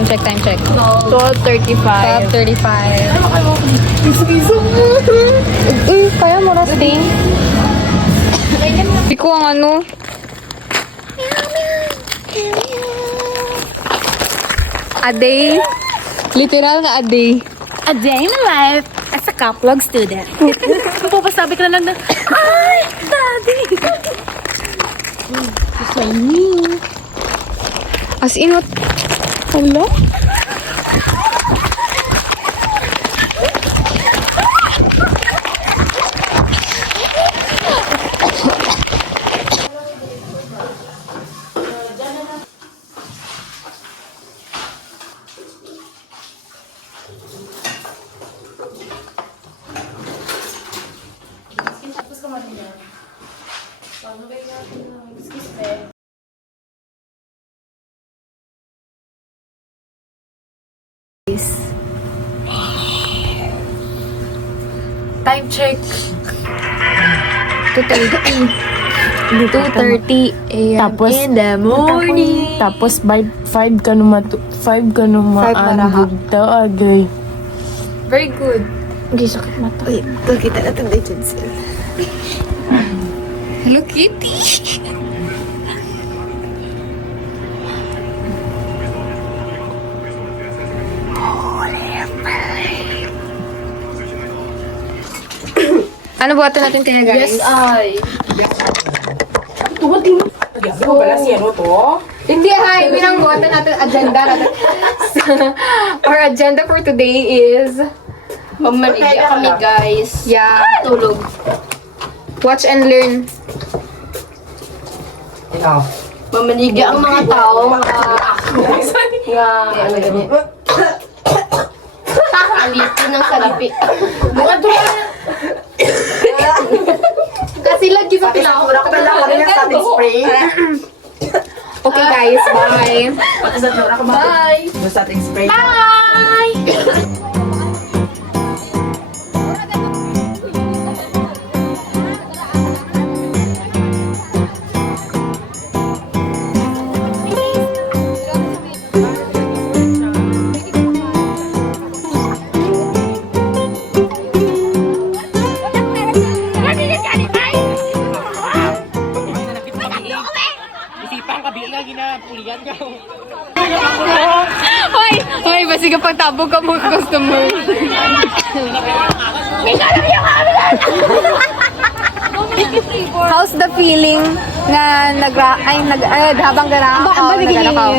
Time check, time check. 12:35. 12:35. Uy, kaya mo na stain? Hindi ko ang ano. A day. Literal na a day. A day in life as a Caplog student. Papasabi ka na lang na, ay, daddy! Just like me. As in, what? Hello? Time check. 2:30 a.m. Tapos, in the morning. Tapos, by 5 ka numa, 5 ka numa, 5 maraha. agay. Very good. Hindi sakit mata. Uy, kita natin dito sila. Hello, Kitty. Ano buhatin natin kaya, guys? ay. Hindi, hi! Binangguatan natin agenda natin. Our agenda for today is, Pamaligya kami, guys. yeah, Tulog. watch and learn. Mamaligya ang mga tao. Ano gani? Alipin ng salapi. Kasi lagi sa pinakura ko pala sa ating spray. Okay, guys, bye! Bye! Bye! Hoy! Hoy, basi kapag tabog ka mo customer. How's the feeling na habang ganaakaw, naganakaw?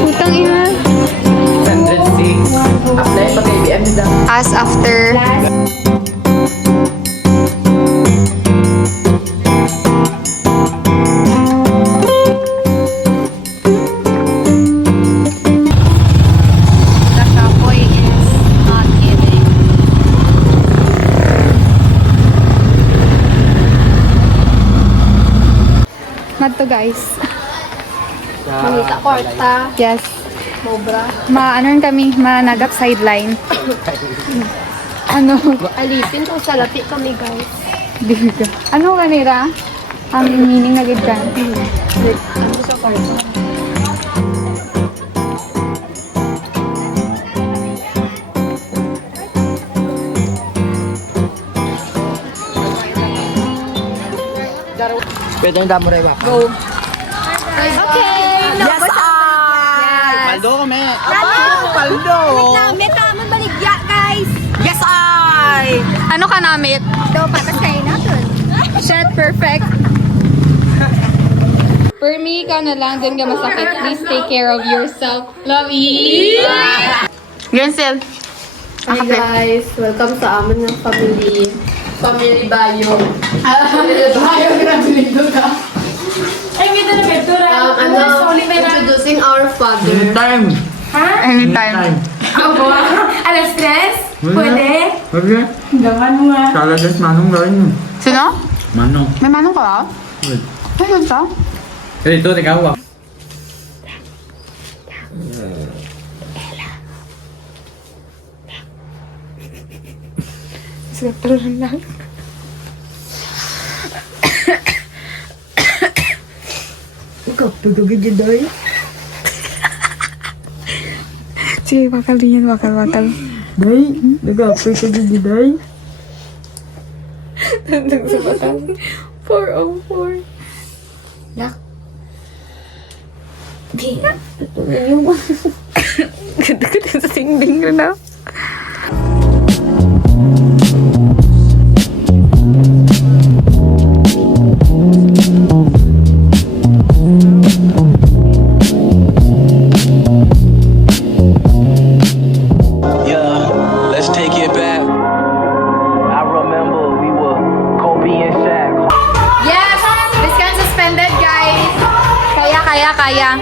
Putang ina. 106. Apply pa kay BM nila. As after... The kapoy is not giving. Madto, guys. Manita kwarta. Yes. Mobra. Ano kami, managap sideline. Ano? Alipin kung salapi kami, guys. Diga. Ano kanira? Ang meaning na gid ka. Ano sa kwarta? Pwede yung damo rin ba? Go. Okay! Yes, Paldo kami. Paldo. Namit naman baligya, guys! Yes, I! Ano ka namit? Ito, patas kayo natin. Shot perfect. For me, ikaw na lang, dyan ka masakit. Please take care of yourself. Love you! Gensel. Hi guys, welcome sa amin ng family. Family Bayo. Ayaw ka na bilito ka. Introducing our father. Anytime. Anytime. Alas 3? Pwede? Okay. Kala des manong gawin mo. Sino? Manong. May manong ka ba? Wait. May manong ka? Ito, ikaw ba? Sige, tuloy lang. Sige, wakal din yan. Wakal. Day, nag-apoy ka din, day. 404. Ganda sa singding ko na. Yeah, let's take it back. I remember we were Kobe and Shaq. Yes! This can suspended, guys. Kaya.